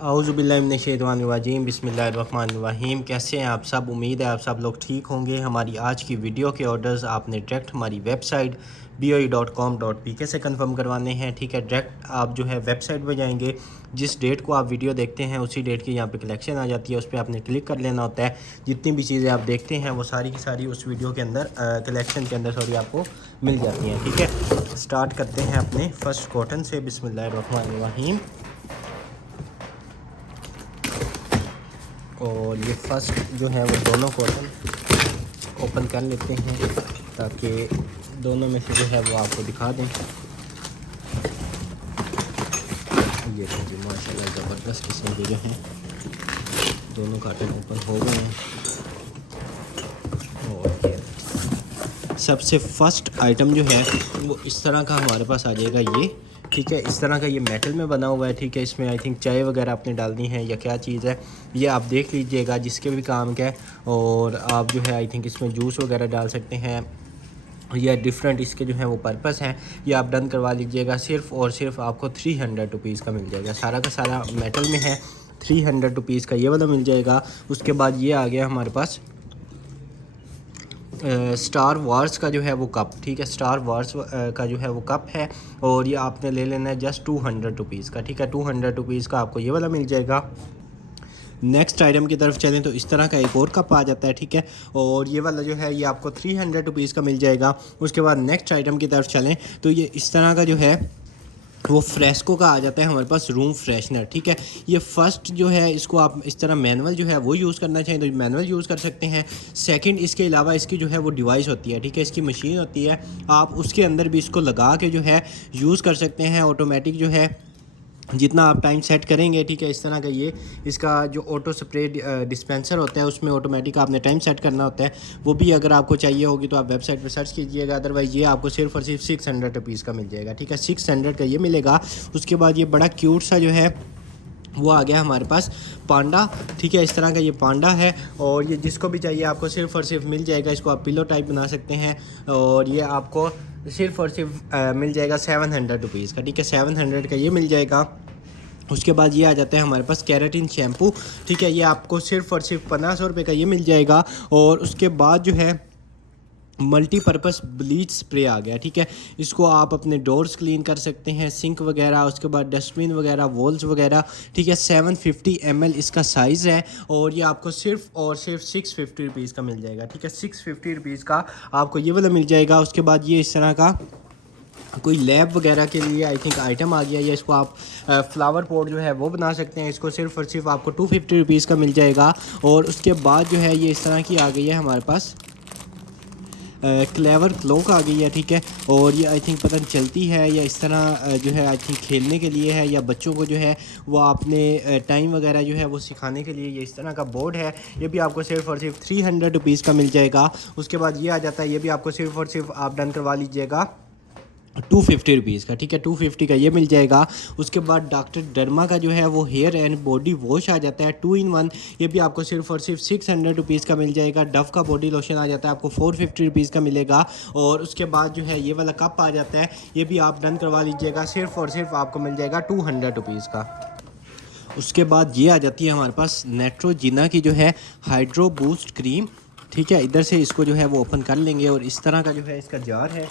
औज़ुबिल्लाहिमिनश्शैतानिर्रजीम बिस्मिल्लाहिर्रहमानिर्रहीम। कैसे हैं आप सब? उम्मीद है आप सब लोग ठीक होंगे। हमारी आज की वीडियो के ऑर्डर्स आपने डायरेक्ट हमारी वेबसाइट boe.com.pk से कंफर्म करवाने हैं। ठीक है, डायरेक्ट आप जो है वेबसाइट पे जाएंगे, जिस डेट को आप वीडियो देखते हैं उसी डेट की यहाँ पे कलेक्शन आ जाती है। उस पर आपने क्लिक कर लेना होता है। जितनी भी चीज़ें आप देखते हैं वो सारी की सारी उस वीडियो के अंदर कलेक्शन के अंदर सॉरी आपको मिल जाती हैं। ठीक है, स्टार्ट करते हैं अपने फर्स्ट कॉटन से। बिस्मिल्लाहिर्रहमानिर्रहीम। और ये फर्स्ट जो है वो दोनों कॉटन ओपन कर लेते हैं ताकि दोनों में से जो है वो आपको दिखा दें। ये तो जी माशाल्लाह ज़बरदस्त किस्म के जो हैं दोनों कॉटन ओपन हो गए हैं। और ये सबसे फर्स्ट आइटम जो है वो इस तरह का हमारे पास आ जाएगा ये। ठीक है, इस तरह का ये मेटल में बना हुआ है। ठीक है, इसमें आई थिंक चाय वगैरह आपने डालनी है या क्या चीज़ है ये आप देख लीजिएगा, जिसके भी काम का है। और आप जो है आई थिंक इसमें जूस वगैरह डाल सकते हैं या डिफरेंट इसके जो है वो पर्पस हैं। ये आप डन करवा लीजिएगा। सिर्फ़ और सिर्फ आपको 300 रुपीज़ का मिल जाएगा। सारा का सारा मेटल में है। 300 रुपीज़ का ये वाला मिल जाएगा। उसके बाद ये आ गया हमारे पास स्टार वार्स का जो है वो कप। ठीक है, स्टार वार्स का जो है वो कप है और ये आपने ले लेना है जस्ट 200 रुपीज़ का। ठीक है, 200 रुपीज़ का आपको ये वाला मिल जाएगा। नेक्स्ट आइटम की तरफ चलें तो इस तरह का एक और कप आ जाता है। ठीक है, और ये वाला जो है ये आपको 300 रुपीज़ का मिल जाएगा। उसके बाद नेक्स्ट आइटम की तरफ चलें तो ये इस तरह का जो है वो फ्रेस्को का आ जाता है हमारे पास रूम फ्रेशनर। ठीक है, ये फर्स्ट जो है इसको आप इस तरह मैनुअल जो है वो यूज़ करना चाहें तो मैनुअल यूज़ कर सकते हैं। सेकंड, इसके अलावा इसकी जो है वो डिवाइस होती है। ठीक है, इसकी मशीन होती है, आप उसके अंदर भी इसको लगा के जो है यूज़ कर सकते हैं। ऑटोमेटिक जो है जितना आप टाइम सेट करेंगे। ठीक है, इस तरह का ये इसका जो ऑटो स्प्रे डिस्पेंसर होता है उसमें ऑटोमेटिक आपने टाइम सेट करना होता है। वो भी अगर आपको चाहिए होगी तो आप वेबसाइट पर सर्च कीजिएगा। अदरवाइज़ ये आपको सिर्फ और सिर्फ 600 रुपीज़ का मिल जाएगा। ठीक है, 600 का ये मिलेगा। उसके बाद ये बड़ा क्यूट सा जो है वो आ गया हमारे पास पांडा। ठीक है, इस तरह का ये पांडा है और ये जिसको भी चाहिए आपको सिर्फ और सिर्फ मिल जाएगा। इसको आप पिलो टाइप बना सकते हैं और ये आपको सिर्फ और सिर्फ मिल जाएगा 700 रुपीज़ का। ठीक है, 700 का ये मिल जाएगा। उसके बाद ये आ जाता है हमारे पास केराटिन शैम्पू। ठीक है, ये आपको सिर्फ और सिर्फ 1500 रुपये का ये मिल जाएगा। और उसके बाद जो है मल्टीपर्पज़ ब्लीच स्प्रे आ गया। ठीक है, इसको आप अपने डोर्स क्लीन कर सकते हैं, सिंक वगैरह, उसके बाद डस्टबिन वगैरह, वॉल्स वगैरह। ठीक है, 750 ml इसका साइज़ है और ये आपको सिर्फ और सिर्फ 650 रुपीज़ का मिल जाएगा। ठीक है, 650 रुपीज़ का आपको ये वाला मिल जाएगा। उसके बाद ये इस तरह का कोई लैब वगैरह के लिए आई थिंक आइटम आ गया। या इसको आप फ्लावर पॉट जो है वो बना सकते हैं। इसको सिर्फ और सिर्फ आपको 250 रुपीज़ का मिल जाएगा। और उसके बाद जो है ये इस तरह की आ गई है हमारे पास क्लेवर क्लॉक आ गई है। ठीक है, और ये आई थिंक पता नहीं चलती है या इस तरह जो है आई थिंक खेलने के लिए है या बच्चों को जो है वो आपने टाइम वगैरह जो है वो सिखाने के लिए ये इस तरह का बोर्ड है। ये भी आपको सिर्फ और सिर्फ 300 रुपीज़ का मिल जाएगा। उसके बाद ये आ जाता है, ये भी आपको सिर्फ और सिर्फ आप डन करवा लीजिएगा 250 रुपीज़ का। ठीक है, 250 का ये मिल जाएगा। उसके बाद डॉक्टर डर्मा का जो है वो हेयर एंड बॉडी वॉश आ जाता है 2 in 1। ये भी आपको सिर्फ और सिर्फ 600 रुपीज़ का मिल जाएगा। डव का बॉडी लोशन आ जाता है, आपको 450 रुपीज़ का मिलेगा। और उसके बाद जो है ये वाला कप आ जाता है, ये भी आप डन करवा लीजिएगा। सिर्फ और सिर्फ आपको मिल जाएगा 200 रुपीज़ का। उसके बाद ये आ जाती है हमारे पास नेट्रोजिना की जो है हाइड्रो बूस्ट क्रीम। ठीक है, इधर से इसको जो है वो ओपन कर लेंगे और इस तरह का जो है इसका जार है।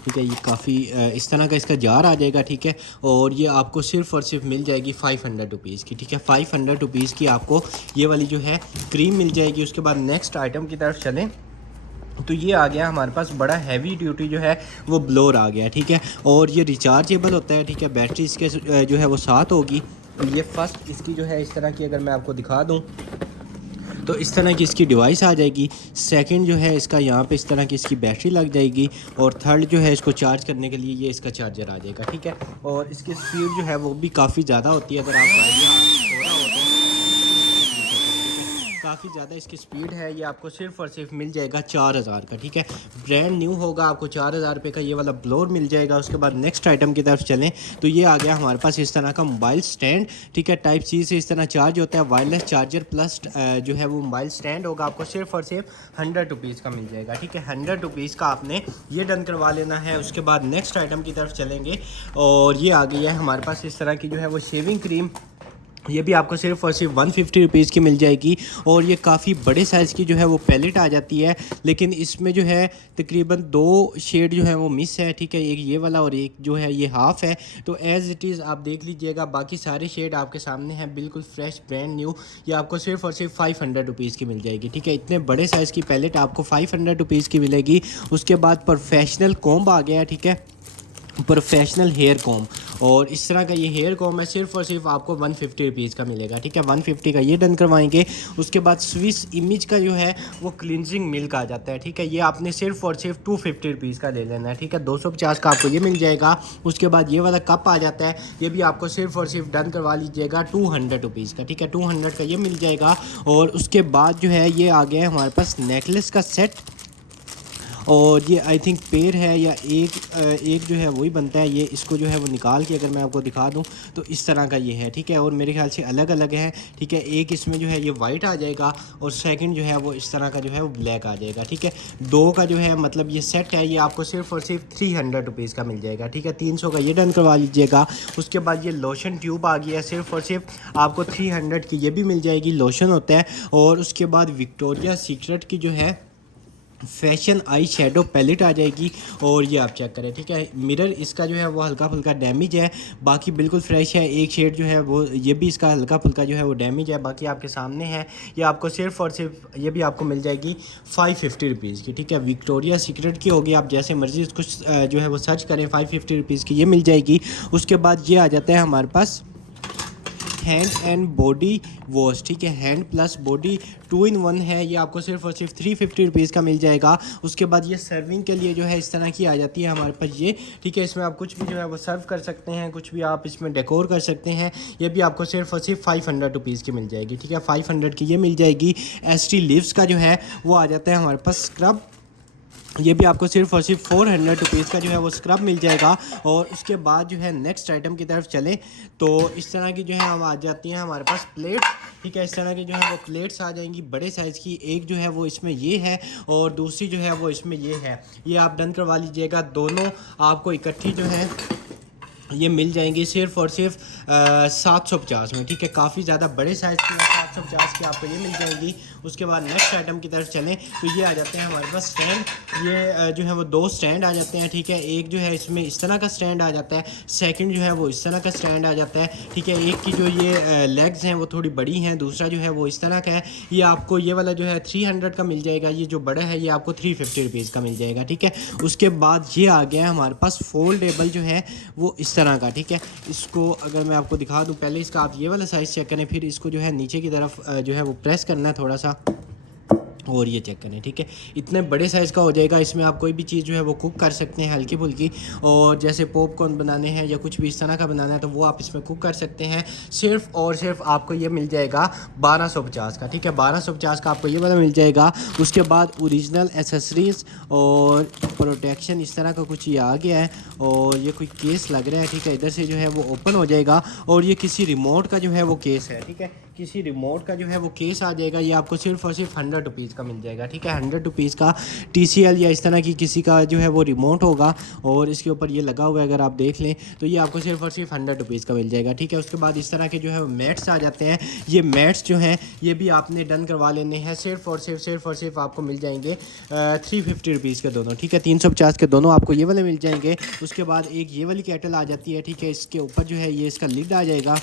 ठीक है, ये काफ़ी इस तरह का इसका जार आ जाएगा। ठीक है, और ये आपको सिर्फ और सिर्फ मिल जाएगी 500 रुपीज़ की। ठीक है, 500 रुपीज़ की आपको ये वाली जो है क्रीम मिल जाएगी। उसके बाद नेक्स्ट आइटम की तरफ चलें तो ये आ गया हमारे पास बड़ा हैवी ड्यूटी जो है वो ब्लोर आ गया। ठीक है, और ये रिचार्जेबल होता है। ठीक है, बैटरी इसके जो है वो साथ होगी। ये फर्स्ट इसकी जो है इस तरह की अगर मैं आपको दिखा दूँ तो इस तरह की इसकी डिवाइस आ जाएगी। सेकंड जो है इसका यहाँ पे इस तरह की इसकी बैटरी लग जाएगी। और थर्ड जो है इसको चार्ज करने के लिए ये इसका चार्जर आ जाएगा। ठीक है, और इसकी स्पीड जो है वो भी काफ़ी ज़्यादा होती है। अगर आपको आइडिया हो रहा हो तो काफ़ी ज़्यादा इसकी स्पीड है। ये आपको सिर्फ और सिर्फ मिल जाएगा 4000 का। ठीक है, ब्रांड न्यू होगा, आपको 4000 रुपये का ये वाला ब्लोर मिल जाएगा। उसके बाद नेक्स्ट आइटम की तरफ चलें तो ये आ गया हमारे पास इस तरह का मोबाइल स्टैंड। ठीक है, टाइप सी से इस तरह चार्ज होता है, वायरलेस चार्जर प्लस जो है वो मोबाइल स्टैंड होगा। आपको सिर्फ और सिर्फ 100 रुपीज़ का मिल जाएगा। ठीक है, 100 रुपीज़ का आपने ये डन करवा लेना है। उसके बाद नेक्स्ट आइटम की तरफ चलेंगे और ये आ गई है हमारे पास इस तरह की जो है वो शेविंग क्रीम। ये भी आपको सिर्फ और सिर्फ 150 रुपीज़ की मिल जाएगी। और ये काफ़ी बड़े साइज़ की जो है वो पैलेट आ जाती है, लेकिन इसमें जो है तकरीबन 2 शेड जो है वो मिस है, ठीक है, एक ये वाला और एक जो है ये हाफ़ है। तो एज़ इट इज़ आप देख लीजिएगा, बाकी सारे शेड आपके सामने हैं, बिल्कुल फ्रेश ब्रांड न्यू। ये आपको सिर्फ और सिर्फ 500 रुपीज़ की मिल जाएगी, ठीक है। इतने बड़े साइज़ की पैलेट आपको 500 रुपीज़ की मिलेगी। उसके बाद प्रोफेशनल कॉम्ब आ गया है, ठीक है, प्रोफेशनल हेयर कॉम। और इस तरह का ये हेयर कॉम है, सिर्फ और सिर्फ आपको 150 रुपीज़ का मिलेगा, ठीक है। 150 का ये डन करवाएंगे। उसके बाद स्विस इमेज का जो है वो क्लिनजिंग मिल्क आ जाता है, ठीक है। ये आपने सिर्फ और सिर्फ 250 रुपीज़ का ले लेना है, ठीक है। 250 का आपको ये मिल जाएगा। उसके बाद ये वाला कप आ जाता है, ये भी आपको सिर्फ और सिर्फ डन करवा लीजिएगा 200 रुपीज़ का, ठीक है। 200 का ये मिल जाएगा। और उसके बाद जो है ये आ गया है हमारे पास नेकलेस का सेट, और ये आई थिंक पेयर है या एक जो है वही बनता है। ये इसको जो है वो निकाल के अगर मैं आपको दिखा दूं तो इस तरह का ये है, ठीक है। और मेरे ख्याल से अलग अलग है, ठीक है। एक इसमें जो है ये वाइट आ जाएगा और सेकंड जो है वो इस तरह का जो है वो ब्लैक आ जाएगा, ठीक है। 2 का जो है मतलब ये सेट है, ये आपको सिर्फ और सिर्फ 300 रुपीज़ का मिल जाएगा, ठीक है। 300 का ये डन करवा लीजिएगा। उसके बाद ये लोशन ट्यूब आ गया है, सिर्फ और सिर्फ आपको 300 की ये भी मिल जाएगी, लोशन होता है। और उसके बाद विक्टोरिया सीक्रेट की जो है फैशन आई शेडो पैलेट आ जाएगी। और ये आप चेक करें, ठीक है। मिरर इसका जो है वो हल्का फुल्का डैमेज है, बाकी बिल्कुल फ्रेश है। एक शेड जो है वो ये भी इसका हल्का फुल्का जो है वो डैमेज है, बाकी आपके सामने है। ये आपको सिर्फ और सिर्फ ये भी आपको मिल जाएगी 550 रुपीज़ की, ठीक है। विक्टोरिया सीक्रेट की होगी, आप जैसे मर्ज़ी इसको जो है वो सर्च करें, 550 रुपीज़ की ये मिल जाएगी। उसके बाद ये आ जाता है हमारे पास हैंड एंड बॉडी वॉश, ठीक है। हैंड प्लस बॉडी 2 in 1 है, ये आपको सिर्फ और सिर्फ 350 रुपीज़ का मिल जाएगा। उसके बाद ये सर्विंग के लिए जो है इस तरह की आ जाती है हमारे पास ये, ठीक है। इसमें आप कुछ भी जो है वो सर्व कर सकते हैं, कुछ भी आप इसमें डेकोर कर सकते हैं। ये भी आपको सिर्फ और सिर्फ 500 रुपीज़ की मिल जाएगी, ठीक है। 500 की ये मिल जाएगी। एस्टी लिव्स का जो है वो आ जाता है हमारे पास स्क्रब, ये भी आपको सिर्फ और सिर्फ 400 रुपीज़ का जो है वो स्क्रब मिल जाएगा। और उसके बाद जो है नेक्स्ट आइटम की तरफ चले तो इस तरह की जो है हम आ जाती हैं हमारे पास प्लेट, ठीक है। इस तरह की जो है वो प्लेट्स आ जाएंगी बड़े साइज़ की। एक जो है वो इसमें ये है और दूसरी जो है वो इसमें ये है। ये आप डन करवा लीजिएगा। दोनों आपको इकट्ठी जो है ये मिल जाएंगी सिर्फ और सिर्फ 750 में, ठीक है। काफ़ी ज़्यादा बड़े साइज़ की 750 की आपको ये मिल जाएगी। उसके बाद नेक्स्ट आइटम की तरफ चलें तो ये आ जाते हैं हमारे पास स्टैंड। ये जो है वो 2 स्टैंड आ जाते हैं, ठीक है। एक जो है इसमें इस तरह का स्टैंड आ जाता है, सेकंड जो है वो इस तरह का स्टैंड आ जाता है, ठीक है। एक की जो ये लेग्स हैं वो थोड़ी बड़ी हैं, दूसरा जो है वो इस तरह का है। ये आपको ये वाला जो है 300 का मिल जाएगा, ये जो बड़ा है ये आपको 350 रुपीज़ का मिल जाएगा, ठीक है। उसके बाद ये आ गया है हमारे पास फोल्डेबल जो है वो इस तरह का, ठीक है। इसको अगर मैं आपको दिखा दूं, पहले इसका आप ये वाला साइज़ चेक करें, फिर इसको जो है नीचे की तरफ जो है वो प्रेस करना है थोड़ा सा, और ये चेक करें, ठीक है। इतने बड़े साइज़ का हो जाएगा। इसमें आप कोई भी चीज़ जो है वो कुक कर सकते हैं हल्की फुल्की, और जैसे पॉपकॉर्न बनाने हैं या कुछ भी इस तरह का बनाना है तो वो आप इसमें कुक कर सकते हैं। सिर्फ और सिर्फ आपको ये मिल जाएगा 1250 का, ठीक है। 1250 का आपको ये वाला मिल जाएगा। उसके बाद ओरिजिनल एसेसरीज़ और प्रोटेक्शन इस तरह का कुछ ये आ गया है, और ये कोई केस लग रहा है, ठीक है। इधर से जो है वो ओपन हो जाएगा, और ये किसी रिमोट का जो है वो केस है, ठीक है। किसी रिमोट का जो है वो केस आ जाएगा। ये आपको सिर्फ और सिर्फ 100 रुपीज़ का मिल जाएगा, ठीक है। 100 रुपीज़ का TCL या इस तरह की किसी का जो है वो रिमोट होगा, और इसके ऊपर ये लगा हुआ है, अगर आप देख लें तो ये आपको सिर्फ और सिर्फ 100 रुपीज़ का मिल जाएगा, ठीक है। उसके बाद इस तरह के जो है मैट्स आ जाते हैं। ये मैट्स जो हैं ये भी आपने डन करवा लेने हैं। सिर्फ और सिर्फ आपको मिल जाएंगे 350 रुपीज़ के दोनों, ठीक है। 350 के दोनों आपको ये वाले मिल जाएंगे। उसके बाद एक ये वाली केटल आ जाती है, ठीक है। इसके ऊपर जो है ये इसका लिड आ जाएगा,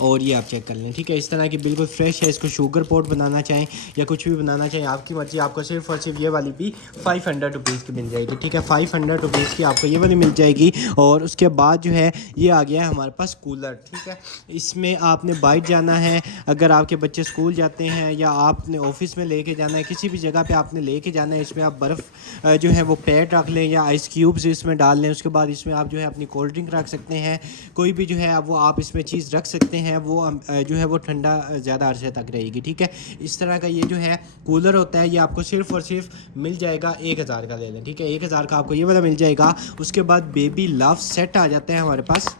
और ये आप चेक कर लें, ठीक है। इस तरह की बिल्कुल फ्रेश है। इसको शुगर पॉट बनाना चाहें या कुछ भी बनाना चाहें, आपकी मर्ज़ी। आपको सिर्फ और सिर्फ ये वाली भी 500 रुपीज़ की मिल जाएगी, ठीक है। 500 रुपीज़ की आपको ये वाली मिल जाएगी। और उसके बाद जो है ये आ गया है हमारे पास कूलर, ठीक है। इसमें आपने बाहर जाना है, अगर आपके बच्चे स्कूल जाते हैं या आपने ऑफिस में लेके जाना है, किसी भी जगह पे आपने लेके जाना है, इसमें आप बर्फ़ जो है वो पैड रख लें या आइस क्यूब्स इसमें डाल लें। उसके बाद इसमें आप जो है अपनी कोल्ड ड्रिंक रख सकते हैं, कोई भी जो है वो आप इसमें चीज़ रख सकते हैं, वो जो है वो ठंडा ज़्यादा अरसे तक रहेगी, ठीक है। इस तरह का ये जो है कूलर होता है, ये आपको सिर्फ और सिर्फ मिल जाएगा 1000 का ले लें, ठीक है। 1000 का आपको ये वाला मिल जाएगा। उसके बाद बेबी लव सेट आ जाता है हमारे पास,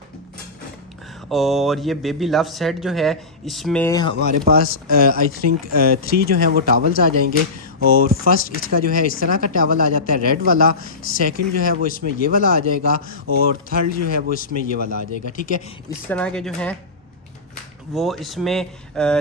और ये बेबी लव सेट जो है इसमें हमारे पास आई थिंक 3 जो है वो टॉवल्स आ जाएंगे। और फर्स्ट इसका जो है इस तरह का टॉवल आ जाता है रेड वाला, सेकंड जो है वो इसमें ये वाला आ जाएगा, और थर्ड जो है वो इसमें ये वाला आ जाएगा, ठीक है। इस तरह के जो है वो इसमें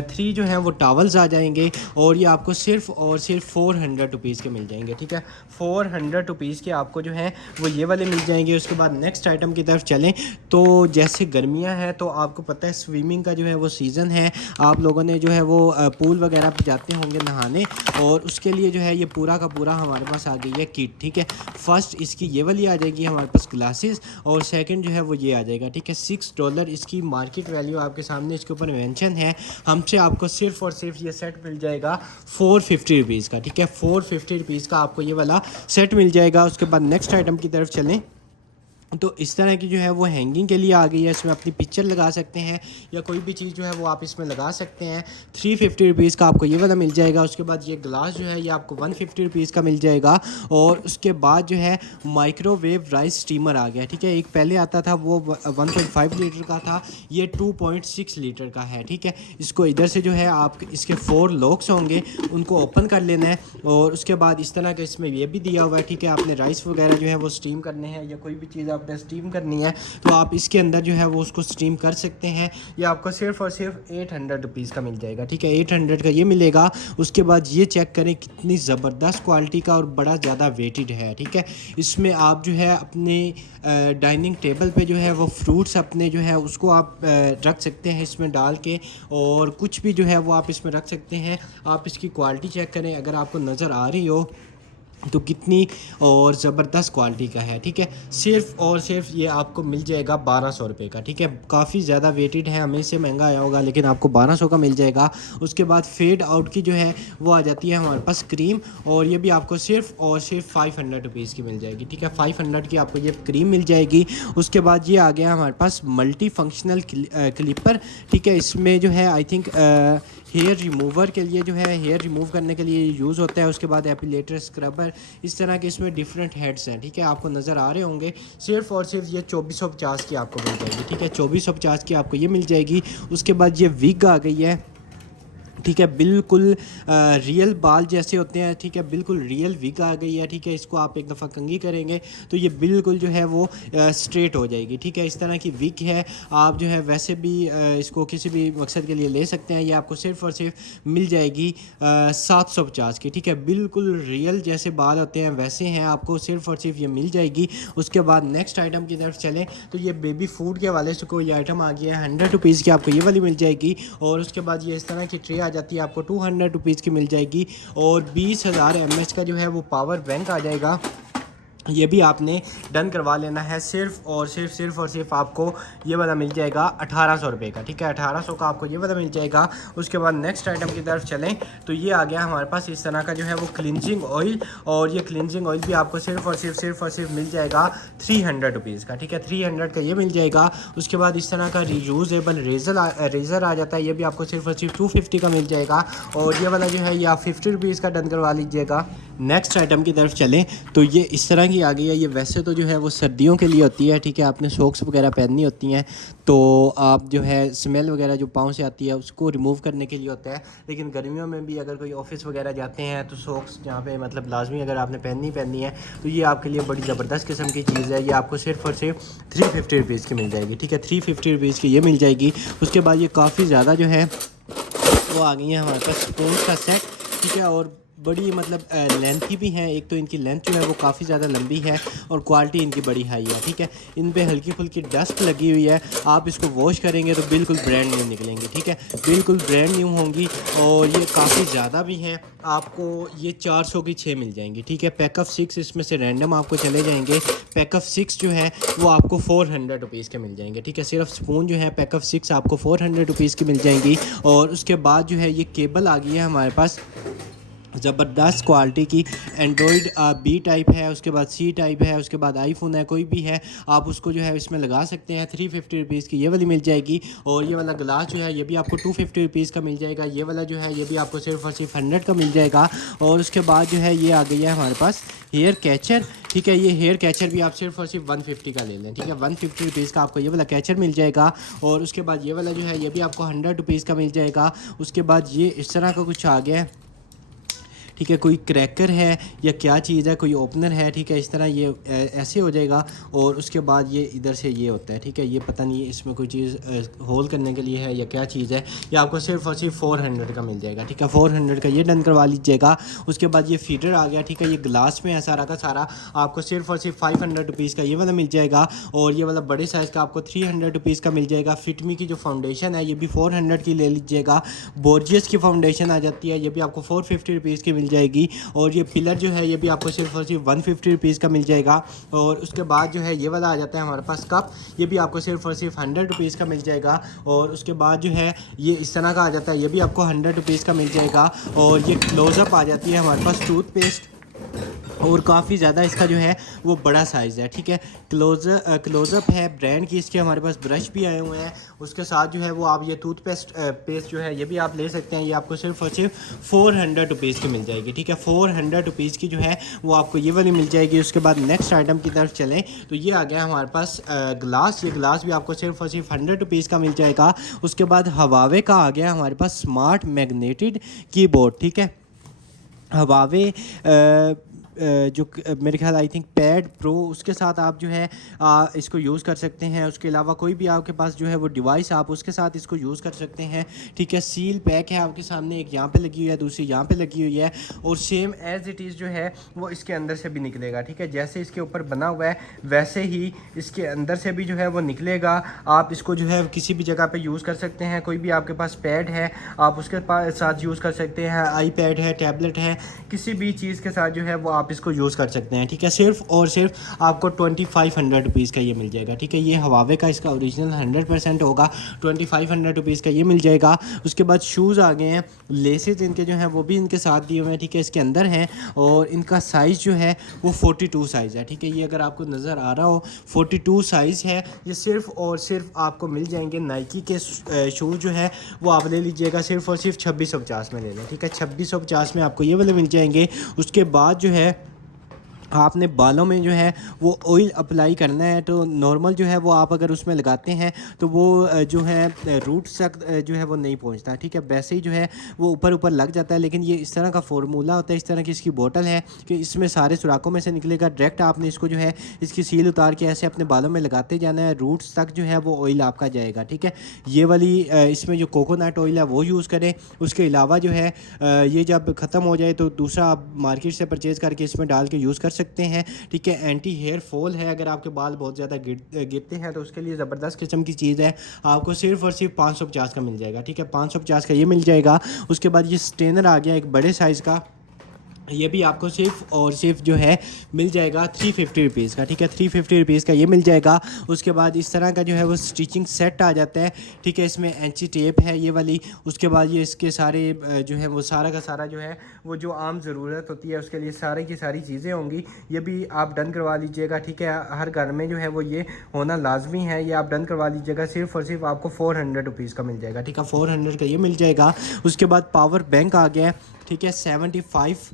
3 जो हैं वो टॉवल्स आ जाएंगे और ये आपको सिर्फ़ और सिर्फ 400 रुपीज़ के मिल जाएंगे, ठीक है। 400 रुपीज़ के आपको जो है वो ये वाले मिल जाएंगे। उसके बाद नेक्स्ट आइटम की तरफ चलें तो जैसे गर्मियां हैं तो आपको पता है स्विमिंग का जो है वो सीज़न है, आप लोगों ने जो है वो पूल वगैरह पे जाते होंगे नहाने, और उसके लिए जो है ये पूरा का पूरा हमारे पास आ गई है किट, ठीक है। फर्स्ट इसकी ये वाली आ जाएगी हमारे पास ग्लासेस, और सेकंड जो है वो ये आ जाएगा, ठीक है। $6 इसकी मार्केट वैल्यू आपके सामने इसके ऊपर मेंशन है। हमसे आपको सिर्फ और सिर्फ ये सेट मिल जाएगा 450 रुपीज़ का, ठीक है। 450 रुपीज़ का आपको ये वाला सेट मिल जाएगा। उसके बाद नेक्स्ट आइटम की तरफ चलें तो इस तरह की जो है वो हैंगिंग के लिए आ गई है। इसमें अपनी पिक्चर लगा सकते हैं या कोई भी चीज़ जो है वो आप इसमें लगा सकते हैं। 350 रुपीज़ का आपको ये वाला मिल जाएगा। उसके बाद ये ग्लास जो है ये आपको 150 रुपीज़ का मिल जाएगा। और उसके बाद जो है माइक्रोवेव राइस स्टीमर आ गया, ठीक है। एक पहले आता था वो 1.5 लीटर का था, ये 2.6 लीटर का है, ठीक है। इसको इधर से जो है आप इसके 4 लॉक्स होंगे, उनको ओपन कर लेना है और उसके बाद इस तरह का इसमें ये भी दिया हुआ है, ठीक है। आपने राइस वगैरह जो है वो स्टीम करने हैं या कोई भी चीज़ आपने स्टीम करनी है तो आप इसके अंदर जो है वो उसको स्टीम कर सकते हैं। ये आपको सिर्फ और सिर्फ 800 रुपीज़ का मिल जाएगा, ठीक है। 800 का ये मिलेगा। उसके बाद ये चेक करें कितनी ज़बरदस्त क्वालिटी का और बड़ा ज़्यादा वेटेड है, ठीक है। इसमें आप जो है अपने डाइनिंग टेबल पे जो है वो फ्रूट्स अपने जो है उसको आप रख सकते हैं इसमें डाल के, और कुछ भी जो है वो आप इसमें रख सकते हैं। आप इसकी क्वालिटी चेक करें, अगर आपको नज़र आ रही हो तो कितनी और ज़बरदस्त क्वालिटी का है, ठीक है। सिर्फ़ और सिर्फ ये आपको मिल जाएगा 1200 रुपये का, ठीक है। काफ़ी ज़्यादा वेटेड है, हमें से महंगा आया होगा लेकिन आपको 1200 का मिल जाएगा। उसके बाद फेड आउट की जो है वो आ जाती है हमारे पास क्रीम, और ये भी आपको सिर्फ़ और सिर्फ 500 रुपीज़ की मिल जाएगी, ठीक है। 500 की आपको ये क्रीम मिल जाएगी। उसके बाद ये आ गया हमारे पास मल्टी फंक्शनल क्लिपर, ठीक है। इसमें जो है आई थिंक हेयर रिमूवर के लिए जो है हेयर रिमूव करने के लिए यूज़ होता है। उसके बाद एपिलेटर, स्क्रबर, इस तरह के इसमें डिफरेंट हेड्स हैं, ठीक है। आपको नज़र आ रहे होंगे। सिर्फ और सिर्फ ये 2450 की आपको मिल जाएगी, ठीक है। 2450 की आपको ये मिल जाएगी। उसके बाद ये विग आ गई है, ठीक है। बिल्कुल रियल बाल जैसे होते हैं, ठीक है। बिल्कुल रियल विग आ गई है, ठीक है। इसको आप एक दफ़ा कंघी करेंगे तो ये बिल्कुल जो है वो स्ट्रेट हो जाएगी, ठीक है। इस तरह की विग है। आप जो है वैसे भी इसको किसी भी मकसद के लिए ले सकते हैं। ये आपको सिर्फ और सिर्फ मिल जाएगी 750 की, ठीक है। बिल्कुल रियल जैसे बाल होते हैं वैसे हैं, आपको सिर्फ और सिर्फ ये मिल जाएगी। उसके बाद नेक्स्ट आइटम की तरफ चलें तो ये बेबी फूड के हवाले से कोई आइटम आ गया है। 100 रुपीज़ की आपको ये वाली मिल जाएगी। और उसके बाद ये इस तरह की ट्रे आ जाती है, आपको 200 रुपीज़ की मिल जाएगी। और 20,000 mAh का जो है वो पावर बैंक आ जाएगा। ये भी आपने डन करवा लेना है। सिर्फ और सिर्फ आपको ये वाला मिल जाएगा 1800 रुपये का, ठीक है। 1800 का आपको ये वाला मिल जाएगा। उसके बाद नेक्स्ट आइटम की तरफ चलें तो ये आ गया हमारे पास इस तरह का जो है वो क्लिनजिंग ऑयल, और ये क्लिनजिंग ऑयल भी आपको सिर्फ और सिर्फ मिल जाएगा 300 रुपीज़ का, ठीक है। 300 का ये मिल जाएगा। उसके बाद इस तरह का रीयूजेबल रेज़र आ जाता है, ये भी आपको सिर्फ और सिर्फ 250 का मिल जाएगा। और ये वाला जो है ये आप 50 रुपीज़ का डन करवा लीजिएगा। नेक्स्ट आइटम की तरफ चलें तो ये इस तरह की आ गई है। ये वैसे तो जो है वो सर्दियों के लिए होती है, ठीक है। आपने सॉक्स वगैरह पहननी होती हैं तो आप जो है स्मेल वगैरह जो पाँव से आती है उसको रिमूव करने के लिए होता है। लेकिन गर्मियों में भी अगर कोई ऑफिस वगैरह जाते हैं तो सॉक्स जहाँ पे मतलब लाजमी अगर आपने पहननी है तो ये आपके लिए बड़ी ज़बरदस्त किस्म की चीज़ है। ये आपको सिर्फ और सिर्फ 350 रुपीज़ की मिल जाएगी, ठीक है। 350 रुपीज़ की ये मिल जाएगी। उसके बाद ये काफ़ी ज़्यादा जो है वो आ गई है हमारे पास स्पून का सेट, ठीक है। और बड़ी मतलब लेंथी भी हैं। एक तो इनकी लेंथ जो है वो काफ़ी ज़्यादा लंबी है और क्वालिटी इनकी बड़ी हाई है, ठीक है। इन पे हल्की फुल्की डस्ट लगी हुई है। आप इसको वॉश करेंगे तो बिल्कुल ब्रांड न्यू निकलेंगे, ठीक है। बिल्कुल ब्रांड न्यू होंगी। और ये काफ़ी ज़्यादा भी हैं। आपको ये 400 की 6 मिल जाएंगी, ठीक है। पैक ऑफ 6 इसमें से रैंडम आपको चले जाएंगे। पैक ऑफ 6 जो है वो आपको 400 रुपीज़ के मिल जाएंगे, ठीक है। सिर्फ स्पून जो है पैक ऑफ 6 आपको 400 रुपीज़ की मिल जाएंगी। और उसके बाद जो है ये केबल आ गई है हमारे पास ज़बरदस्त क्वालिटी की। एंड्रॉयड बी टाइप है, उसके बाद सी टाइप है, उसके बाद आईफोन है, कोई भी है आप उसको जो है इसमें लगा सकते हैं। 350 रुपीज़ की ये वाली मिल जाएगी। और ये वाला ग्लास जो है ये भी आपको 250 रुपीज़ का मिल जाएगा। ये वाला जो है ये भी आपको सिर्फ और सिर्फ 100 का मिल जाएगा। और उसके बाद जो है ये आ गई है हमारे पास हेयर कैचर, ठीक है। ये हेयर कैचर भी आप सिर्फ और सिर्फ 150 का ले लें, ठीक है। 150 रुपीज़ का आपको ये वाला कैचर मिल जाएगा। और उसके बाद ये वाला जो है ये भी आपको 100 रुपीज़ का मिल जाएगा। उसके बाद ये इस तरह का कुछ आ गया है, ठीक है, कोई क्रैकर है या क्या चीज़ है, कोई ओपनर है, ठीक है, इस तरह ये ऐसे हो जाएगा और उसके बाद ये इधर से ये होता है, ठीक है, ये पता नहीं इसमें कोई चीज़ होल करने के लिए है या क्या चीज़ है। ये आपको सिर्फ और सिर्फ 400 का मिल जाएगा, ठीक है, 400 का ये डन करवा लीजिएगा। उसके बाद ये फीडर आ गया, ठीक है, ये ग्लास में है सारा का सारा, आपको सिर्फ और सिर्फ 500 रुपीज़ का ये वाला मिल जाएगा। और ये वाला बड़े साइज़ का आपको 300 रुपीज़ का मिल जाएगा। फिटमी की जो फाउंडेशन है ये भी 400 की ले लीजिएगा। बोर्जियस की फाउंडेशन आ जाती है, ये भी आपको 450 रुपीज़ की मिल जाएगी। और ये पिलर जो है ये भी आपको सिर्फ और सिर्फ 150 रुपीज़ का मिल जाएगा। और उसके बाद जो है ये वाला आ जाता है हमारे पास कप, ये भी आपको सिर्फ और सिर्फ 100 रुपीज़ का मिल जाएगा। और उसके बाद जो है ये इस तरह का आ जाता है, ये भी आपको 100 रुपीज़ का मिल जाएगा। और ये क्लोज़अप आ जाती है हमारे पास टूथपेस्ट, और काफ़ी ज़्यादा इसका जो है वो बड़ा साइज़ है, ठीक है। क्लोज़अप है ब्रांड की, इसके हमारे पास ब्रश भी आए हुए हैं। उसके साथ जो है वो आप ये पेस्ट जो है ये भी आप ले सकते हैं। ये आपको सिर्फ और सिर्फ 400 रुपीज़ की मिल जाएगी, ठीक है, 400 रुपीज़ की जो है वो आपको ये वाली मिल जाएगी। उसके बाद नेक्स्ट आइटम की तरफ चलें तो ये आ गया हमारे पास ग्लास। ये ग्लास भी आपको सिर्फ और सिर्फ 100 रुपीज़ का मिल जाएगा। उसके बाद हवावे का आ गया हमारे पास स्मार्ट मैग्नेटेड कीबोर्ड, ठीक है, हवावे जो मेरे ख्याल आई थिंक पैड प्रो, उसके साथ आप जो है इसको यूज़ कर सकते हैं। उसके अलावा कोई भी आपके पास जो है वो डिवाइस आप उसके साथ इसको यूज़ कर सकते हैं, ठीक है। सील पैक है आपके सामने, एक यहाँ पे लगी हुई है, दूसरी यहाँ पे लगी हुई है। और सेम एज़ इट इज़ जो है वो इसके अंदर से भी निकलेगा, ठीक है, जैसे इसके ऊपर बना हुआ है वैसे ही इसके अंदर से भी जो है वो निकलेगा। आप इसको जो है किसी भी जगह पर यूज़ कर सकते हैं। कोई भी आपके पास पैड है आप उसके साथ यूज़ कर सकते हैं, आईपैड है, टैबलेट है, किसी भी चीज़ के साथ जो है वो आप इसको यूज़ कर सकते हैं, ठीक है। सिर्फ और सिर्फ आपको 2500 रुपीज़ का ये मिल जाएगा, ठीक है। ये हवावे का इसका ओरिजिनल 100% होगा, 2500 रुपीज़ का ये मिल जाएगा। उसके बाद शूज़ आ गए हैं, लेसेस इनके जो हैं वो भी इनके साथ दिए हुए हैं, ठीक है, इसके अंदर हैं। और इनका साइज़ जो है वो 42 साइज़ है, ठीक है। ये अगर आपको नज़र आ रहा हो 42 साइज़ है। ये सिर्फ और सिर्फ आपको मिल जाएंगे नाइकी के शूज़ जो है वो आप ले लीजिएगा, सिर्फ और सिर्फ 2650 में ले लें, ठीक है, 2650 में आपको ये वाले मिल जाएंगे। उसके बाद जो है आपने बालों में जो है वो ऑयल अप्लाई करना है, तो नॉर्मल जो है वो आप अगर उसमें लगाते हैं तो वो जो है रूट तक जो है वो नहीं पहुंचता, ठीक है। वैसे ही जो है वो ऊपर ऊपर लग जाता है, लेकिन ये इस तरह का फार्मूला होता है, इस तरह की इसकी बोतल है कि इसमें सारे सुराखों में से निकलेगा। डायरेक्ट आपने इसको जो है इसकी सील उतार के ऐसे अपने बालों में लगाते जाना है, रूट्स तक जो है वो ऑयल आपका जाएगा, ठीक है। ये वाली इसमें जो कोकोनट ऑयल है वो यूज़ करें। उसके अलावा जो है ये जब ख़त्म हो जाए तो दूसरा आप मार्केट से परचेज़ करके इसमें डाल के यूज़ कर सकते हैं, ठीक है। एंटी हेयर फॉल है, अगर आपके बाल बहुत ज़्यादा गिरते हैं तो उसके लिए ज़बरदस्त किस्म की चीज़ है, आपको सिर्फ और सिर्फ 550 का मिल जाएगा, ठीक है, 550 का ये मिल जाएगा। उसके बाद ये स्ट्रेनर आ गया एक बड़े साइज़ का, ये भी आपको सिर्फ और सिर्फ जो है मिल जाएगा 350 रुपीज़ का, ठीक है, 350 रुपीज़ का ये मिल जाएगा। उसके बाद इस तरह का जो है वो स्टिचिंग सेट आ जाता है, ठीक है, इसमें एंची टेप है ये वाली। उसके बाद ये इसके सारे जो है वो सारा का सारा जो है वो जो आम ज़रूरत होती है उसके लिए सारी की सारी चीज़ें होंगी, ये भी आप डन करवा लीजिएगा, ठीक है। हर घर में जो है वो ये होना लाजमी है, ये आप डन करवा लीजिएगा। सिर्फ और सिर्फ आपको 400 रुपीज़ का मिल जाएगा, ठीक है, 400 का ये मिल जाएगा। उसके बाद पावर बैंक आ गया है, ठीक है, 7.5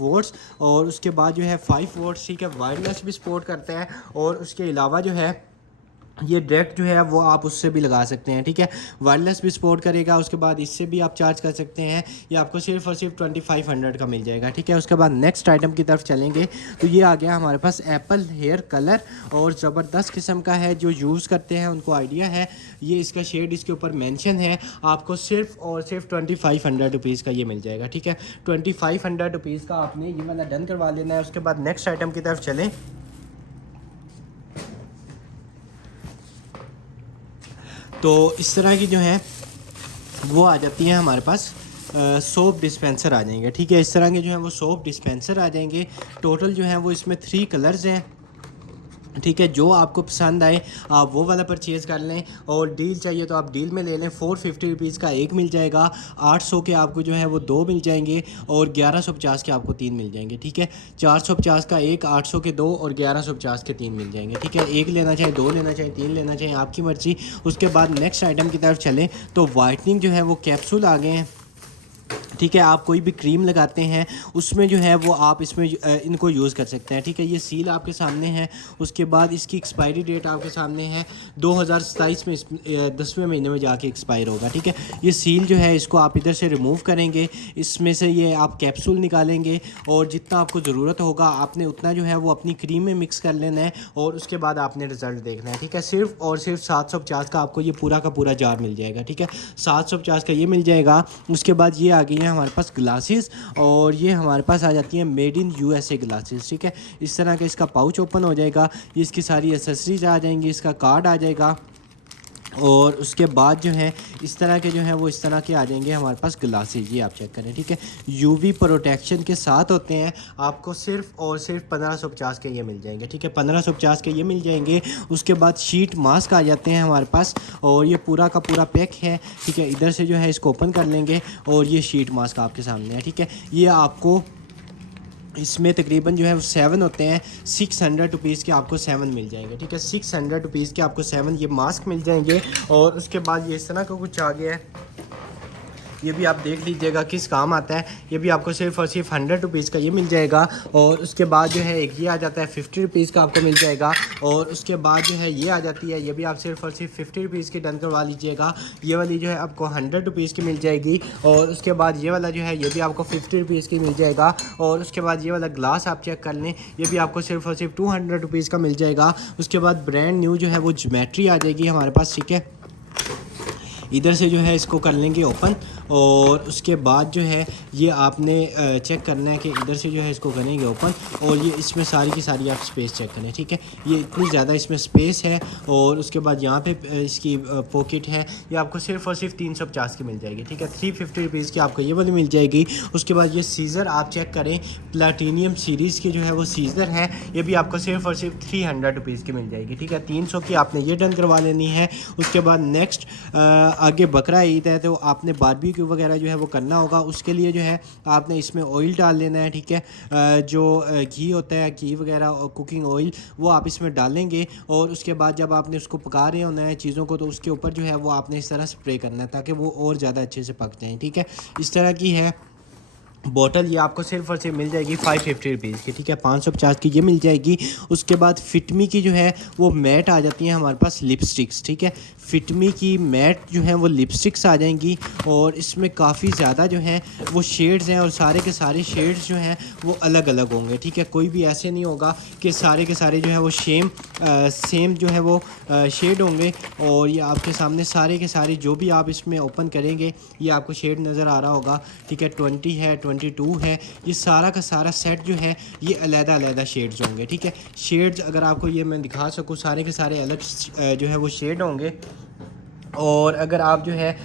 वोट्स, और उसके बाद जो है 5 वोट्स, ठीक है, वायरलेस भी सपोर्ट करता है। और उसके अलावा जो है ये डायरेक्ट जो है वो आप उससे भी लगा सकते हैं, ठीक है, वायरलेस भी सपोर्ट करेगा। उसके बाद इससे भी आप चार्ज कर सकते हैं। ये आपको सिर्फ और सिर्फ 2500 का मिल जाएगा, ठीक है। उसके बाद नेक्स्ट आइटम की तरफ चलेंगे तो ये आ गया हमारे पास एप्पल हेयर कलर, और ज़बरदस्त किस्म का है, जो यूज़ करते हैं उनको आइडिया है। ये इसका शेड इसके ऊपर मेंशन है, आपको सिर्फ और सिर्फ 2500 रुपीज़ का ये मिल जाएगा, ठीक है, 2500 रुपीज़ का आपने ये वाला डन करवा लेना है। उसके बाद नेक्स्ट आइटम की तरफ चलें तो इस तरह की जो है वो आ जाती हैं हमारे पास सोप डिस्पेंसर आ जाएंगे, ठीक है, इस तरह के जो है वो सोप डिस्पेंसर आ जाएंगे। टोटल जो है वो इसमें 3 कलर्स हैं, ठीक है, जो आपको पसंद आए आप वो वाला परचेज़ कर लें। और डील चाहिए तो आप डील में ले लें, 450 रुपीज़ का एक मिल जाएगा, 800 के आपको जो है वो 2 मिल जाएंगे, और 1150 के आपको 3 मिल जाएंगे, ठीक है। 450 का एक, 800 के 2 और 1150 के 3 मिल जाएंगे, ठीक है। एक लेना चाहे, 2 लेना चाहे, 3 लेना चाहे, आपकी मर्ज़ी। उसके बाद नेक्स्ट आइटम की तरफ चलें तो वाइटनिंग जो है वो कैप्सूल आ गए हैं, ठीक है। आप कोई भी क्रीम लगाते हैं उसमें जो है वो आप इसमें इनको यूज़ कर सकते हैं। ठीक है, ये सील आपके सामने है। उसके बाद इसकी एक्सपायरी डेट आपके सामने है 2027 में, 10वें महीने में जाके एक्सपायर होगा। ठीक है, ये सील जो है इसको आप इधर से रिमूव करेंगे, इसमें से ये आप कैप्सूल निकालेंगे और जितना आपको ज़रूरत होगा आपने उतना जो है वो अपनी क्रीम में मिक्स कर लेना है और उसके बाद आपने रिज़ल्ट देखना है। ठीक है, सिर्फ और सिर्फ 750 का आपको ये पूरा का पूरा जार मिल जाएगा। ठीक है, 750 का ये मिल जाएगा। उसके बाद ये आ गई है हमारे पास ग्लासेस और ये हमारे पास आ जाती है मेड इन यूएसए ग्लासेस। ठीक है, इस तरह का इसका पाउच ओपन हो जाएगा, ये इसकी सारी एसेसरीज आ जाएंगी, इसका कार्ड आ जाएगा और उसके बाद जो है इस तरह के जो है वो इस तरह के आ जाएंगे हमारे पास ग्लासेस। ये आप चेक करें। ठीक है, यूवी प्रोटेक्शन के साथ होते हैं। आपको सिर्फ और सिर्फ 1550 के ये मिल जाएंगे। ठीक है, 1550 के ये मिल जाएंगे। उसके बाद शीट मास्क आ जाते हैं हमारे पास और ये पूरा का पूरा पैक है। ठीक है, इधर से जो है इसको ओपन कर लेंगे और ये शीट मास्क आपके सामने है। ठीक है, ये आपको इसमें तकरीबन जो है वो 7 होते हैं। 600 रुपीज़ के आपको 7 मिल जाएंगे। ठीक है, 600 रुपीज़ के आपको 7 ये मास्क मिल जाएंगे। और उसके बाद ये इस तरह का कुछ आ गया है, ये भी आप देख लीजिएगा किस काम आता है। ये भी आपको सिर्फ और सिर्फ 100 रुपीज़ का ये मिल जाएगा। और उसके बाद जो है एक ये आ जाता है 50 रुपीज़ का आपको मिल जाएगा। और उसके बाद जो है ये आ जाती है, ये भी आप सिर्फ और सिर्फ 50 रुपीज़ की डन करवा लीजिएगा। ये वाली जो है आपको 100 रुपीज़ की मिल जाएगी। और उसके बाद ये वाला जो है ये भी आपको 50 रुपीज़ की मिल जाएगा। और उसके बाद ये वाला ग्लास आप चेक कर लें, ये भी आपको सिर्फ और सिर्फ 200 रुपीज़ का मिल जाएगा। उसके बाद ब्रांड न्यू जो है वो ज्योमेट्री आ जाएगी हमारे पास। ठीक है, इधर से जो है इसको कर लेंगे ओपन और उसके बाद जो है ये आपने चेक करना है कि इधर से जो है इसको करेंगे ओपन और ये इसमें सारी की सारी आप स्पेस चेक करें। ठीक है, ये इतनी ज़्यादा इसमें स्पेस है। और उसके बाद यहाँ पे इसकी पॉकेट है, ये आपको सिर्फ और सिर्फ 350 की मिल जाएगी। ठीक है, 350 रुपीज़ की आपको ये वाली मिल जाएगी। उसके बाद ये सीज़र आप चेक करें, प्लेटिनियम सीरीज़ की जो है वो सीज़र है, ये भी आपको सिर्फ और सिर्फ 300 रुपीज़ की मिल जाएगी। ठीक है, 300 की आपने ये डन करवा लेनी है। उसके बाद नेक्स्ट आगे बकरा ईद है तो आपने बारबेक्यू वगैरह जो है वो करना होगा। उसके लिए जो है आपने इसमें ऑयल डाल लेना है। ठीक है, जो घी होता है, घी वगैरह और कुकिंग ऑयल वो आप इसमें डालेंगे। और उसके बाद जब आपने उसको पका रहे होना है चीज़ों को, तो उसके ऊपर जो है वो आपने इस तरह स्प्रे करना है ताकि वो और ज़्यादा अच्छे से पक जाएँ। ठीक है, इस तरह की है बॉटल। ये आपको सिर्फ और सिर्फ मिल जाएगी 550 रुपीज़ की। ठीक है, 550 की ये मिल जाएगी। उसके बाद फिटमी की जो है वो मैट आ जाती है हमारे पास, लिपस्टिक्स। ठीक है, फिटमी की मैट जो है वो लिपस्टिक्स आ जाएंगी और इसमें काफ़ी ज़्यादा जो है वो शेड्स हैं और सारे के सारे शेड्स जो हैं वो अलग अलग होंगे। ठीक है, कोई भी ऐसे नहीं होगा कि सारे के सारे जो है वो सेम जो है वो शेड होंगे। और ये आपके सामने सारे के सारे जो भी आप इसमें ओपन करेंगे ये आपको शेड नज़र आ रहा होगा। ठीक है, 20 है, 22 है, ये सारा का सारा सेट जो है ये अलग-अलग शेड्स होंगे। ठीक है, शेड्स अगर आपको ये मैं दिखा सकूँ, सारे के सारे अलग जो है वो शेड होंगे। और अगर आप जो है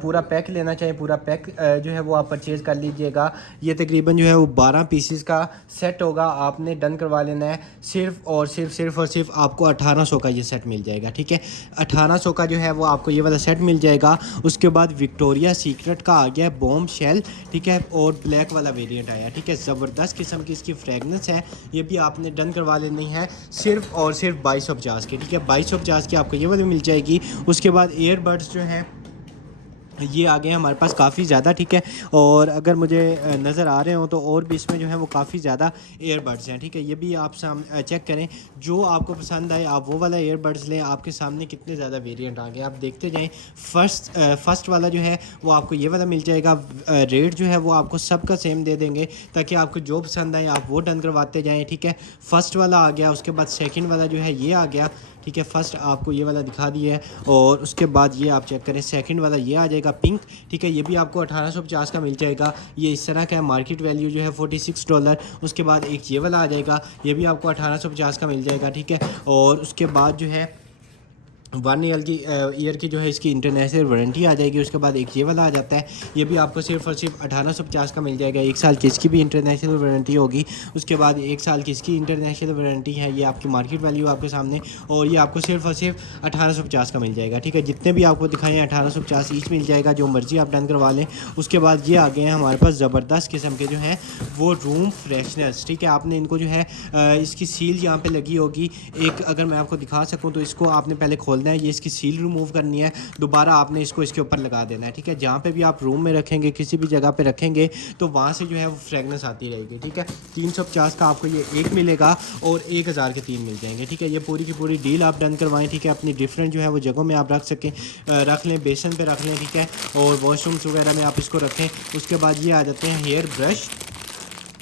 पूरा पैक लेना चाहें, पूरा पैक जो है वो आप परचेज़ कर लीजिएगा। ये तकरीबन जो है वो 12 पीसेस का सेट होगा, आपने डन करवा लेना है। सिर्फ और सिर्फ आपको 1800 का ये सेट मिल जाएगा। ठीक है, 1800 का जो है वो आपको ये वाला सेट मिल जाएगा। उसके बाद विक्टोरिया सीक्रेट का आ गया है बॉम्ब शेल। ठीक है, और ब्लैक वाला वेरिएंट आया। ठीक है, ज़बरदस्त किस्म की इसकी फ्रेगनेंस है, ये भी आपने डन करवा लेनी है सिर्फ और सिर्फ 2250 की। ठीक है, 2250 की आपको ये वाली मिल जाएगी। उसके बाद ईयरबड्स जो हैं ये आ गए हमारे पास काफ़ी ज़्यादा। ठीक है, और अगर मुझे नज़र आ रहे हो तो और भी इसमें जो है वो काफ़ी ज़्यादा ईयरबड्स हैं। ठीक है, ये भी आप चेक करें, जो आपको पसंद आए आप वो वाला ईयरबड्स लें। आपके सामने कितने ज़्यादा वेरिएंट आ गए आप देखते जाएं। फर्स्ट वाला जो है वो आपको ये वाला मिल जाएगा। रेट जो है वो आपको सबका सेम दे देंगे ताकि आपको जो पसंद आए आप वो डन करवाते जाएँ। ठीक है, फर्स्ट वाला आ गया। उसके बाद सेकेंड वाला जो है ये आ गया। ठीक है, फर्स्ट आपको ये वाला दिखा दिया है और उसके बाद ये आप चेक करें, सेकंड वाला ये आ जाएगा पिंक। ठीक है, ये भी आपको 1850 का मिल जाएगा। ये इस तरह का है, मार्केट वैल्यू जो है $46। उसके बाद एक ये वाला आ जाएगा, ये भी आपको 1850 का मिल जाएगा। ठीक है, और उसके बाद जो है 1 ईयर की जो है इसकी इंटरनेशनल वारंटी आ जाएगी। उसके बाद एक ये वाला आ जाता है, ये भी आपको सिर्फ और सिर्फ 1850 का मिल जाएगा। 1 साल की इसकी भी इंटरनेशनल वारंटी होगी। उसके बाद 1 साल की इसकी इंटरनेशनल वारंटी है, ये आपकी मार्केट वैल्यू आपके सामने, और ये आपको सिर्फ और सिर्फ 1850 का मिल जाएगा। ठीक है, जितने भी आपको दिखाएँ 1850 ईच मिल जाएगा, जो मर्ज़ी आप डन करवा लें। उसके बाद ये आ गए हैं हमारे पास ज़बरदस्त किस्म के जो हैं वो रूम फ्रेशनर्स। ठीक है, आपने इनको जो है इसकी सील यहाँ पर लगी होगी एक, अगर मैं आपको दिखा सकूँ तो इसको आपने पहले खोल खोलना है, ये इसकी सील रिमूव करनी है, दोबारा आपने इसको इसके ऊपर लगा देना है, ठीक है। जहाँ पे भी आप रूम में रखेंगे, किसी भी जगह पे रखेंगे तो वहाँ से जो है वो फ्रेगनेंस आती रहेगी, ठीक है। 350 का आपको ये एक मिलेगा और 1000 के 3 मिल जाएंगे, ठीक है। ये पूरी की पूरी डील आप डन करवाएं, ठीक है। अपनी डिफरेंट जो है वो जगहों में आप रख सकें, रख लें, बेसन पे रख लें, ठीक है, और वॉशरूम्स वगैरह में आप इसको रखें। उसके बाद ये आ जाते हैं हेयर ब्रश,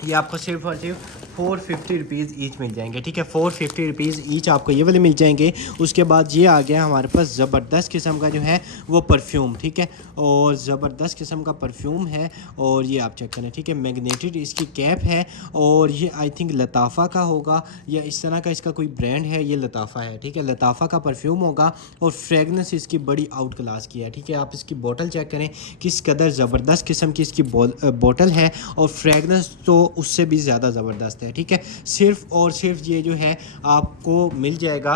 ये आपको सिर्फ और सिर्फ 450 रुपीज़ ईच मिल जाएंगे, ठीक है। 450 रुपीज़ ईच आपको ये वाले मिल जाएंगे। उसके बाद ये आ गया हमारे पास ज़बरदस्त किस्म का जो है वो परफ्यूम, ठीक है, और ज़बरदस्त किस्म का परफ्यूम है, और ये आप चेक करें, ठीक है। मैग्नेटेड इसकी कैप है, और ये आई थिंक लताफ़ा का होगा या इस तरह का इसका कोई ब्रांड है, ये लताफ़ा है, ठीक है। लताफ़ा का परफ्यूम होगा, और फ्रेगनेंस इसकी बड़ी आउट क्लास की है, ठीक है। आप इसकी बोतल चेक करें किस कदर ज़बरदस्त किस्म की इसकी बोतल है, और फ्रेगनेंस तो उससे भी ज़्यादा ज़बरदस्त है, ठीक है। सिर्फ और सिर्फ ये जो है आपको मिल जाएगा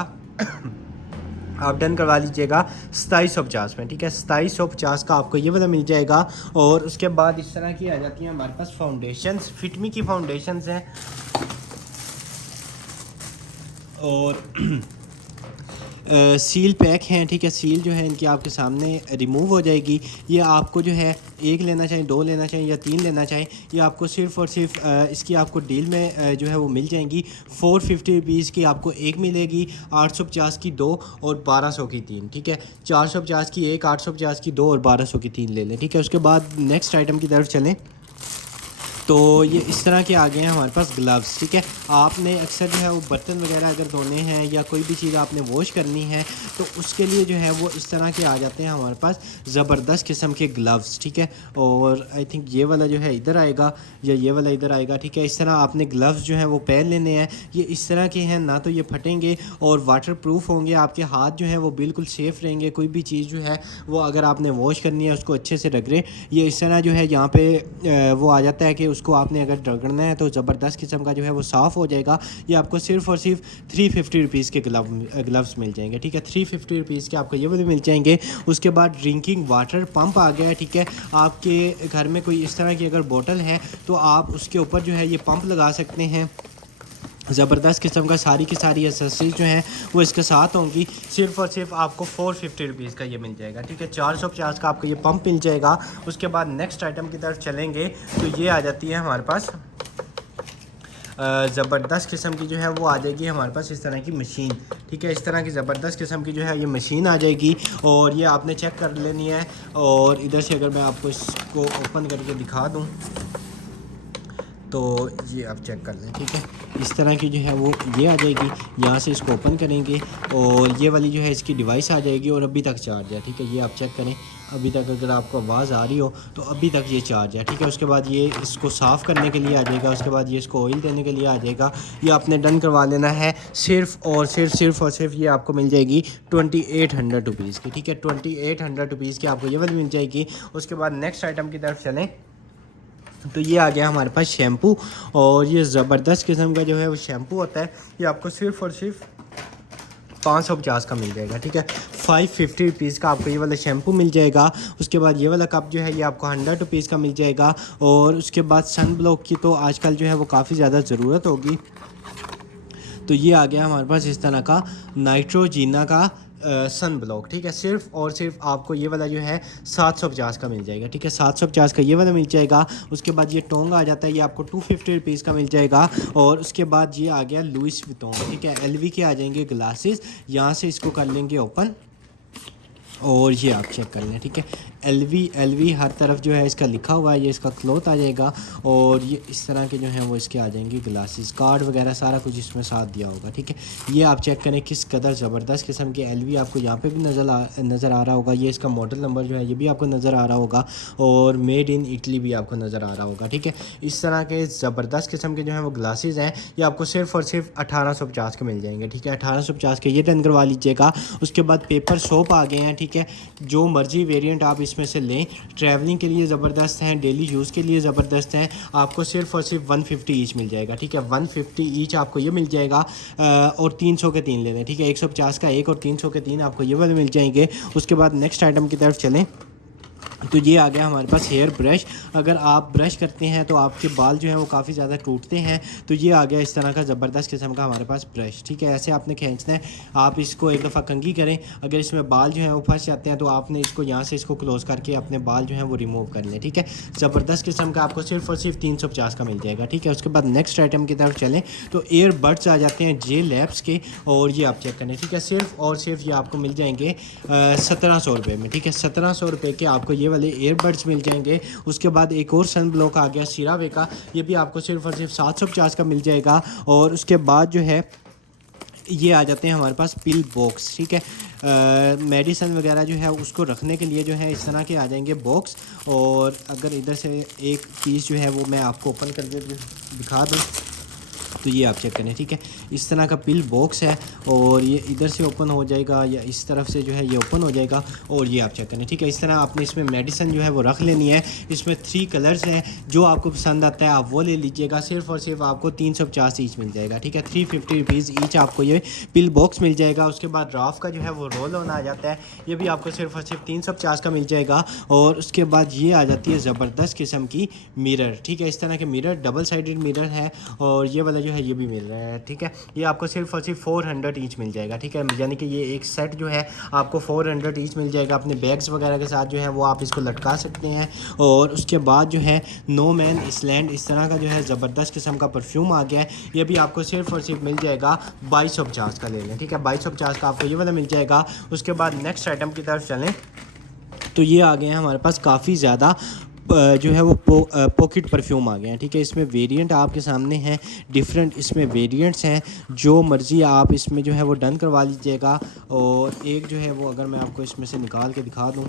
आप डन करवा लीजिएगा 2750 में, ठीक है। 2750 का आपको ये वाला मिल जाएगा। और उसके बाद इस तरह की आ जाती हैं हमारे पास फाउंडेशंस, फिटमी की फाउंडेशंस हैं, और सील पैक हैं, ठीक है। सील जो है इनकी आपके सामने रिमूव हो जाएगी। ये आपको जो है एक लेना चाहिए, दो लेना चाहिए या तीन लेना चाहिए, ये आपको सिर्फ़ और सिर्फ इसकी आपको डील में जो है वो मिल जाएंगी। 450 रुपीज़ की आपको एक मिलेगी, 850 की दो और 1200 की तीन, ठीक है। 450 की एक, 850 की दो और 1200 की तीन ले लें, ठीक है। उसके बाद नेक्स्ट आइटम की तरफ चलें तो ये इस तरह के आ गए हैं हमारे पास ग्लव्स, ठीक है। आपने अक्सर जो है वो बर्तन वगैरह अगर धोने हैं या कोई भी चीज़ आपने वॉश करनी है तो उसके लिए जो है वो इस तरह के आ जाते हैं हमारे पास ज़बरदस्त किस्म के ग्लव्स, ठीक है। और आई थिंक ये वाला जो है इधर आएगा या ये वाला इधर आएगा, ठीक है। इस तरह आपने ग्लव्स जो है वो पहन लेने हैं। ये इस तरह के हैं, ना तो ये फटेंगे और वाटर प्रूफ होंगे, आपके हाथ जो है वो बिल्कुल सेफ़ रहेंगे। कोई भी चीज़ जो है वो अगर आपने वॉश करनी है उसको अच्छे से रगड़ें। ये इस तरह जो है यहाँ पे वो आ जाता है कि उसको आपने अगर रगड़ना है तो ज़बरदस्त किस्म का जो है वो साफ़ हो जाएगा। ये आपको सिर्फ़ और सिर्फ 350 रुपीज़ के ग्लव्स मिल जाएंगे, ठीक है। 350 रुपीज़ के आपको ये वाले मिल जाएंगे। उसके बाद ड्रिंकिंग वाटर पंप आ गया है, ठीक है। आपके घर में कोई इस तरह की अगर बोतल है तो आप उसके ऊपर जो है ये पंप लगा सकते हैं। ज़बरदस्त किस्म का सारी की सारी एसेसरीज जो हैं वो इसके साथ होंगी। सिर्फ़ और सिर्फ आपको 450 रुपीज़ का ये मिल जाएगा, ठीक है। 450 का आपको ये पंप मिल जाएगा। उसके बाद नेक्स्ट आइटम की तरफ चलेंगे तो ये आ जाती है हमारे पास ज़बरदस्त किस्म की जो है वो आ जाएगी हमारे पास इस तरह की मशीन, ठीक है। इस तरह की ज़बरदस्त किस्म की जो है ये मशीन आ जाएगी, और ये आपने चेक कर लेनी है। और इधर से अगर मैं आपको इसको ओपन करके दिखा दूँ तो ये आप चेक कर लें, ठीक है। इस तरह की जो है वो ये आ जाएगी, यहाँ से इसको ओपन करेंगे और ये वाली जो है इसकी डिवाइस आ जाएगी, और अभी तक चार्ज है, ठीक है। ये आप चेक करें, अभी तक अगर आपको आवाज़ आ रही हो तो अभी तक ये चार्ज है, ठीक है। उसके बाद ये इसको साफ़ करने के लिए आ जाएगा। उसके बाद ये इसको ऑयल देने के लिए आ जाएगा। ये आपने डन करवा लेना है। सिर्फ़ और सिर्फ ये आपको मिल जाएगी 2800 रुपीज़ की, ठीक है। 2800 रुपीज़ की आपको ये वाली मिल जाएगी। उसके बाद नेक्स्ट आइटम की तरफ चलें तो ये आ गया हमारे पास शैम्पू, और ये ज़बरदस्त किस्म का जो है वो शैम्पू होता है। ये आपको सिर्फ़ और सिर्फ 550 का मिल जाएगा, ठीक है। 550 रुपीज़ का आपको ये वाला शैम्पू मिल जाएगा। उसके बाद ये वाला कप जो है ये आपको 100 रुपीज़ का मिल जाएगा। और उसके बाद सन ब्लॉक की तो आजकल जो है वो काफ़ी ज़्यादा ज़रूरत होगी, तो ये आ गया हमारे पास इस तरह का नाइट्रोजीना का सन ब्लॉक, ठीक है। सिर्फ़ और सिर्फ आपको ये वाला जो है 750 का मिल जाएगा, ठीक है। 750 का ये वाला मिल जाएगा। उसके बाद ये टोंग आ जाता है, ये आपको 250 रुपीज़ का मिल जाएगा। और उसके बाद ये आ गया लुइस विटोन, ठीक है। एलवी के आ जाएंगे ग्लासेस, यहाँ से इसको कर लेंगे ओपन, और ये आप चेक कर लें, ठीक है। एलवी हर तरफ जो है इसका लिखा हुआ है। ये इसका क्लॉथ आ जाएगा, और ये इस तरह के जो हैं वो इसके आ जाएंगे ग्लासेस, कार्ड वगैरह सारा कुछ इसमें साथ दिया होगा, ठीक है। ये आप चेक करें किस कदर ज़बरदस्त किस्म के एलवी आपको यहाँ पे भी नज़र आ रहा होगा। ये इसका मॉडल नंबर जो है ये भी आपको नज़र आ रहा होगा, और मेड इन इटली भी आपको नज़र आ रहा होगा, ठीक है। इस तरह के ज़बरदस्त किस्म के जो हैं वो ग्लासेस हैं। ये आपको सिर्फ़ और सिर्फ 1850 के मिल जाएंगे, ठीक है। 1850 के ये डन करवा लीजिएगा। उसके बाद पेपर सोप आ गए हैं, ठीक है। जो मर्जी वेरिएंट आप इसमें से लें, ट्रैवलिंग के लिए ज़बरदस्त हैं, डेली यूज़ के लिए ज़बरदस्त हैं। आपको सिर्फ़ और सिर्फ 150 ईच मिल जाएगा, ठीक है। 150 ईच आपको ये मिल जाएगा। और 300 के 3 ले लें, ठीक है। 150 का एक और 300 के 3 आपको ये वाले मिल जाएंगे। उसके बाद नेक्स्ट आइटम की तरफ चलें तो ये आ गया हमारे पास हेयर ब्रश। अगर आप ब्रश करते हैं तो आपके बाल जो हैं वो काफ़ी ज़्यादा टूटते हैं, तो ये आ गया इस तरह का ज़बरदस्त किस्म का हमारे पास ब्रश। ठीक है, ऐसे आपने खींचना है। आप इसको एक दफ़ा कंघी करें, अगर इसमें बाल जो हैं वो फंस जाते हैं तो आपने इसको यहाँ से इसको क्लोज़ करके अपने बाल जो हैं वो रिमूव कर लें। ठीक है, ज़बरदस्त किस्म का आपको सिर्फ और सिर्फ 350 का मिल जाएगा। ठीक है, उसके बाद नेक्स्ट आइटम की तरफ चलें तो ईयरबड्स आ जाते हैं जे लैब्स के, और ये आप चेक करें। ठीक है, सिर्फ और सिर्फ ये आपको मिल जाएंगे 1700 रुपये में। ठीक है, 1700 रुपये के आपको ये वाले ईयरबड्स मिल जाएंगे। उसके बाद एक और सन ब्लॉक आ गया सीरावे का, ये भी आपको सिर्फ और सिर्फ 750 का मिल जाएगा। और उसके बाद जो है ये आ जाते हैं हमारे पास पिल बॉक्स। ठीक है, मेडिसन वगैरह जो है उसको रखने के लिए जो है इस तरह के आ जाएंगे बॉक्स। और अगर इधर से एक पीस जो है वो मैं आपको ओपन करके दिखा दूँ तो ये आप चेक करें। ठीक है, इस तरह का पिल बॉक्स है, और ये इधर से ओपन हो जाएगा या इस तरफ से जो है ये ओपन हो जाएगा, और ये आप चेक करें। ठीक है, इस तरह आपने इसमें मेडिसिन जो है वो रख लेनी है। इसमें 3 कलर्स हैं, जो आपको पसंद आता है आप वो ले लीजिएगा। सिर्फ और सिर्फ आपको 350 ईच मिल जाएगा। ठीक है, 350 रुपीज़ ईच आपको ये पिल बॉक्स मिल जाएगा। उसके बाद राफ का जो है वो रोल ऑन आ जाता है, ये भी आपको सिर्फ और सिर्फ 350 का मिल जाएगा। और उसके बाद ये आ जाती है ज़बरदस्त किस्म की मिरर। ठीक है, इस तरह के मिरर डबल साइडेड मिरर है, और ये वाला जो है ये भी मिल रहा है। ठीक है, ये आपको सिर्फ और सिर्फ 400 ईच मिल जाएगा। ठीक है, यानी कि ये एक सेट जो है आपको 400 ईच मिल जाएगा। अपने बैग्स वगैरह के साथ जो है वो आप इसको लटका सकते हैं। और उसके बाद जो है नो मैन इसलैंड, इस तरह का जो है ज़बरदस्त किस्म का परफ्यूम आ गया है, ये भी आपको सिर्फ और सिर्फ मिल जाएगा 2250 का ले लें। ठीक है, 2250 का आपको ये वाला मिल जाएगा। उसके बाद नेक्स्ट आइटम की तरफ चलें तो ये आ गए हैं हमारे पास काफ़ी ज़्यादा जो है वो पॉकेट परफ्यूम आ गए हैं। ठीक है, इसमें वेरिएंट आपके सामने हैं, डिफरेंट इसमें वेरिएंट्स हैं, जो मर्ज़ी आप इसमें जो है वो डन करवा लीजिएगा। और एक जो है वो अगर मैं आपको इसमें से निकाल के दिखा दूँ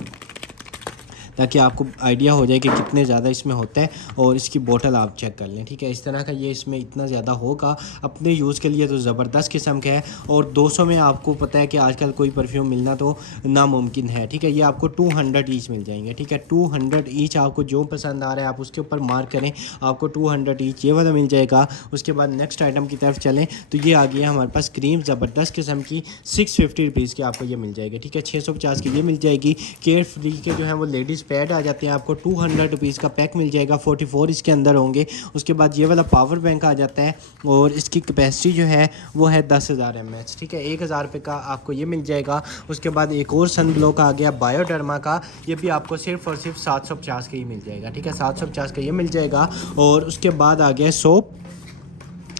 ताकि आपको आइडिया हो जाए कि कितने ज़्यादा इसमें होता है, और इसकी बोतल आप चेक कर लें। ठीक है, इस तरह का ये इसमें इतना ज़्यादा होगा, अपने यूज़ के लिए तो ज़बरदस्त किस्म का है। और 200 में आपको पता है कि आजकल कोई परफ्यूम मिलना तो नामुमकिन है। ठीक है, ये आपको 200 ईच मिल जाएंगे। ठीक है, 200 ईच, आपको जो पसंद आ रहा है आप उसके ऊपर मार्क करें, आपको 200 ईच ये वाला मिल जाएगा। उसके बाद नेक्स्ट आइटम की तरफ चलें तो ये आ गया हमारे पास क्रीम ज़बरदस्त किस्म की 650 रुपीज़ की आपको ये मिल जाएगी। ठीक है, 650 की ये मिल जाएगी। केयर फ्री के जो है वो लेडीज़ पैड आ जाते हैं, आपको 200 रुपीज़ का पैक मिल जाएगा, 44 इसके अंदर होंगे। उसके बाद ये वाला पावर बैंक आ जाता है, और इसकी कैपेसिटी जो है वो है 10,000 mAh। ठीक है, 1000 रुपये का आपको ये मिल जाएगा। उसके बाद एक और सन ब्लॉक आ गया बायोडर्मा का, ये भी आपको सिर्फ और सिर्फ 750 का ही मिल जाएगा। ठीक है, 750 का ये मिल जाएगा। और उसके बाद आ गया सोप।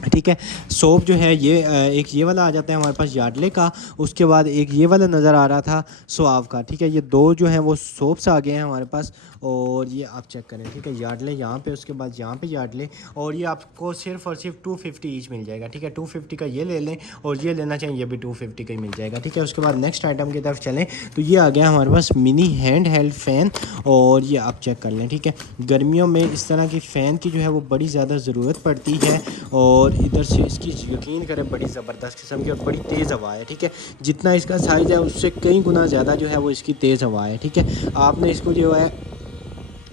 ठीक है, सोप जो है ये एक ये वाला आ जाता है हमारे पास यार्डले का। उसके बाद एक ये वाला नज़र आ रहा था सुआव का। ठीक है, ये दो जो हैं वो सोप्स आ गए हैं हमारे पास, और ये आप चेक करें। ठीक है, यार्डले यहाँ पे, उसके बाद यहाँ पे यार्डले, और ये आपको सिर्फ और सिर्फ 250 ईच मिल जाएगा। ठीक है, 250 का ये ले लें, और ये लेना चाहिए ये भी 250 का ही मिल जाएगा। ठीक है, उसके बाद नेक्स्ट आइटम की तरफ चलें तो ये आ गया हमारे पास मिनी हैंड हेल्ड फ़ैन, और ये आप चेक कर लें। ठीक है, गर्मियों में इस तरह की फ़ैन की जो है वो बड़ी ज़्यादा ज़रूरत पड़ती है, और इधर से इसकी यकीन करें बड़ी ज़बरदस्त किस्म की और बड़ी तेज़ हवा है। ठीक है, जितना इसका साइज़ है उससे कई गुना ज़्यादा जो है वो इसकी तेज़ हवा है। ठीक है, आपने इसको जो है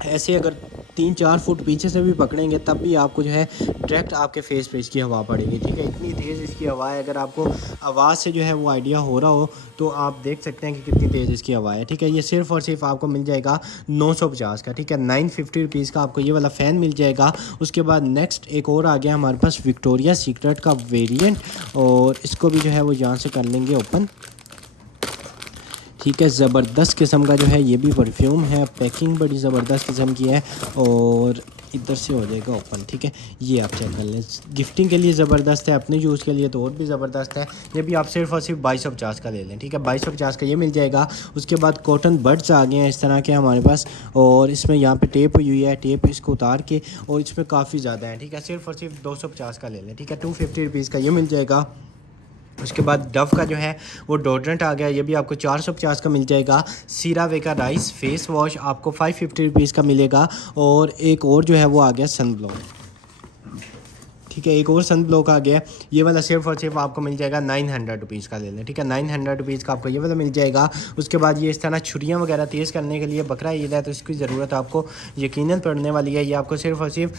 ऐसे अगर 3-4 फुट पीछे से भी पकड़ेंगे तब भी आपको जो है डायरेक्ट आपके फेस पे इसकी हवा पड़ेगी। ठीक है, इतनी तेज़ इसकी हवा है। अगर आपको आवाज़ से जो है वो आइडिया हो रहा हो तो आप देख सकते हैं कि कितनी तेज़ इसकी हवा है। ठीक है, ये सिर्फ और सिर्फ आपको मिल जाएगा 950 का। ठीक है, 950 रुपीज़ का आपको ये वाला फ़ैन मिल जाएगा। उसके बाद नेक्स्ट एक और आ गया हमारे पास विक्टोरिया सीक्रेट का वेरिएंट, और इसको भी जो है वो यहाँ से कर लेंगे ओपन। ठीक है, ज़बरदस्त किस्म का जो है ये भी परफ्यूम है, पैकिंग बड़ी ज़बरदस्त किस्म की है, और इधर से हो जाएगा ओपन। ठीक है, ये आप चेक कर लें, गिफ्टिंग के लिए ज़बरदस्त है, अपने यूज़ के लिए तो और भी ज़बरदस्त है। ये भी आप सिर्फ और सिर्फ 2250 का ले लें। ठीक है, 2250 का ये मिल जाएगा। उसके बाद कॉटन बड्स आ गए हैं इस तरह के हमारे पास, और इसमें यहाँ पे टेप हुई है, टेप इसको उतार के, और इसमें काफ़ी ज़्यादा है। ठीक है, सिर्फ और सिर्फ 250 का ले लें। ठीक है, 250 रुपीज़ का ये मिल जाएगा। उसके बाद डव का जो है वो डोड्रेंट आ गया, ये भी आपको 450 का मिल जाएगा। सीरावे का राइस फेस वॉश आपको 550 रुपीज़ का मिलेगा। और एक और जो है वो आ गया सन ब्लॉक। ठीक है, एक और सन ब्लॉक आ गया, ये वाला सिर्फ और सिर्फ आपको मिल जाएगा 900 रुपीज़ का ले लें। ठीक है, 900 रुपीज़ का आपको ये वाला मिल जाएगा। उसके बाद ये इस तरह छुरियाँ वगैरह तेज़ करने के लिए, बकरा ईद है तो इसकी ज़रूरत आपको यकीनन पड़ने वाली है। ये आपको सिर्फ और सिर्फ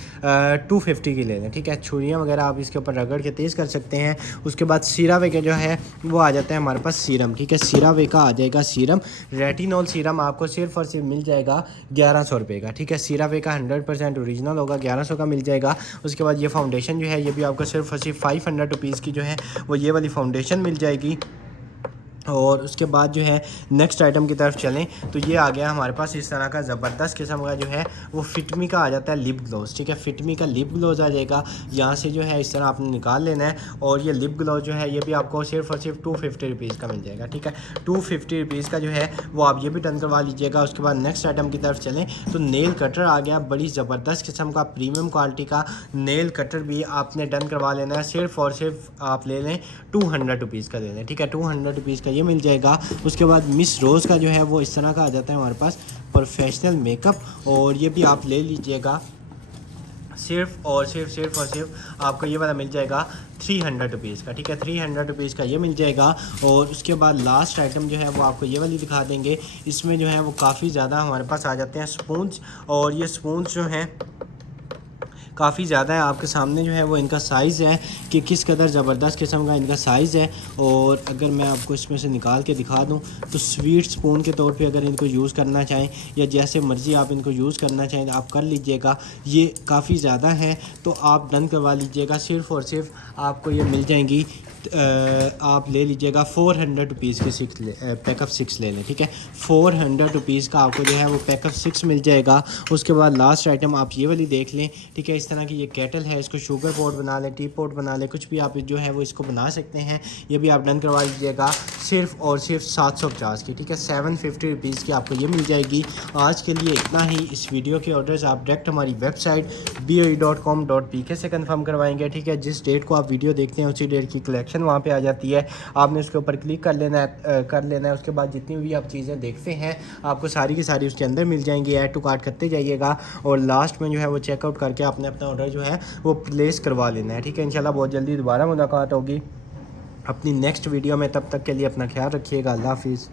250 की ले लें। ठीक है, छुरियाँ वगैरह आप इसके ऊपर रगड़ के तेज़ कर सकते हैं। उसके बाद सीरावे का जो है वो आ जाता है हमारे पास सीरम। ठीक है, सीरावे का आ जाएगा सीरम, रेटिनॉल सीरम आपको सिर्फ और सिर्फ मिल जाएगा 1100 रुपये का। ठीक है, सीरावे का 100% ओरिजिनल होगा, 1100 का मिल जाएगा। उसके बाद ये फाउंडेशन जो है ये भी आपको सिर्फ और सिर्फ 500 रुपीज़ की जो है वो ये वाली फाउंडेशन मिल जाएगी। और उसके बाद जो है नेक्स्ट आइटम की तरफ चलें तो ये आ गया हमारे पास इस तरह का ज़बरदस्त किस्म का जो है वो फिटमी का आ जाता है लिप ग्लोव्स। ठीक है, फिटमी का लिप ग्लोव्स आ जाएगा, यहाँ से जो है इस तरह आपने निकाल लेना है। और ये लिप ग्लोव जो है ये भी आपको सिर्फ और सिर्फ 250 रुपीज़ का मिल जाएगा। ठीक है, 250 रुपीज़ का जो है वो आप ये भी डन करवा लीजिएगा। उसके बाद नेक्स्ट आइटम की तरफ चलें तो नेल कटर आ गया, बड़ी ज़बरदस्त किस्म का प्रीमियम क्वालिटी का नेल कटर भी आपने डन करवा लेना है। सिर्फ और सिर्फ आप ले लें 200 रुपीज़ का ले लें। ठीक है, 200 रुपीज़ का ये मिल जाएगा। उसके बाद मिस रोज़ का जो है वो इस तरह का आ जाता है हमारे पास प्रोफेशनल मेकअप, और ये भी आप ले लीजिएगा। सिर्फ और सिर्फ आपको ये वाला मिल जाएगा 300 रुपीज़ का। ठीक है, 300 रुपीज़ का ये मिल जाएगा। और उसके बाद लास्ट आइटम जो है वो आपको ये वाली दिखा देंगे। इसमें जो है वो काफ़ी ज़्यादा हमारे पास आ जाते हैं स्पून्स, और ये स्पून्स जो हैं काफ़ी ज़्यादा है। आपके सामने जो है वो इनका साइज़ है कि किस कदर ज़बरदस्त किस्म का इनका साइज़ है। और अगर मैं आपको इसमें से निकाल के दिखा दूं तो स्वीट स्पून के तौर पे अगर इनको यूज़ करना चाहें या जैसे मर्ज़ी आप इनको यूज़ करना चाहें आप कर लीजिएगा। ये काफ़ी ज़्यादा है तो आप डन करवा लीजिएगा। सिर्फ और सिर्फ आपको ये मिल जाएंगी, आप ले लीजिएगा 400 रुपीज़ के 6 पैकअप 6 ले लें। ठीक है, 400 रुपीज़ का आपको जो है वो पैकअप 6 मिल जाएगा। उसके बाद लास्ट आइटम आप ये वाली देख लें। ठीक है, इस तरह की ये केटल है, इसको शुगर पॉट बना लें, टी पॉट बना लें, कुछ भी आप जो है वो इसको बना सकते हैं। ये भी आप डन करवा लीजिएगा सिर्फ और सिर्फ 750 की। ठीक है, 750 रुपीज़ की आपको ये मिल जाएगी। आज के लिए इतना ही। इस वीडियो के ऑर्डर्स आप डायरेक्ट हमारी वेबसाइट boe.com.pk से कंफर्म करवाएंगे। ठीक है, जिस डेट को आप वीडियो देखते हैं उसी डेट की कलेक्शन वहाँ पे आ जाती है, आपने उसके ऊपर क्लिक कर लेना है। उसके बाद जितनी भी आप चीज़ें देखते हैं आपको सारी की सारी उसके अंदर मिल जाएंगी। ऐड टू कार्ट करते जाइएगा और लास्ट में जो है वो चेकआउट करके आपने अपना ऑर्डर जो है वो प्लेस करवा लेना है। ठीक है, इंशाल्लाह बहुत जल्दी दोबारा मुलाकात होगी अपनी नेक्स्ट वीडियो में। तब तक के लिए अपना ख्याल रखिएगा। अल्लाह हाफिज़।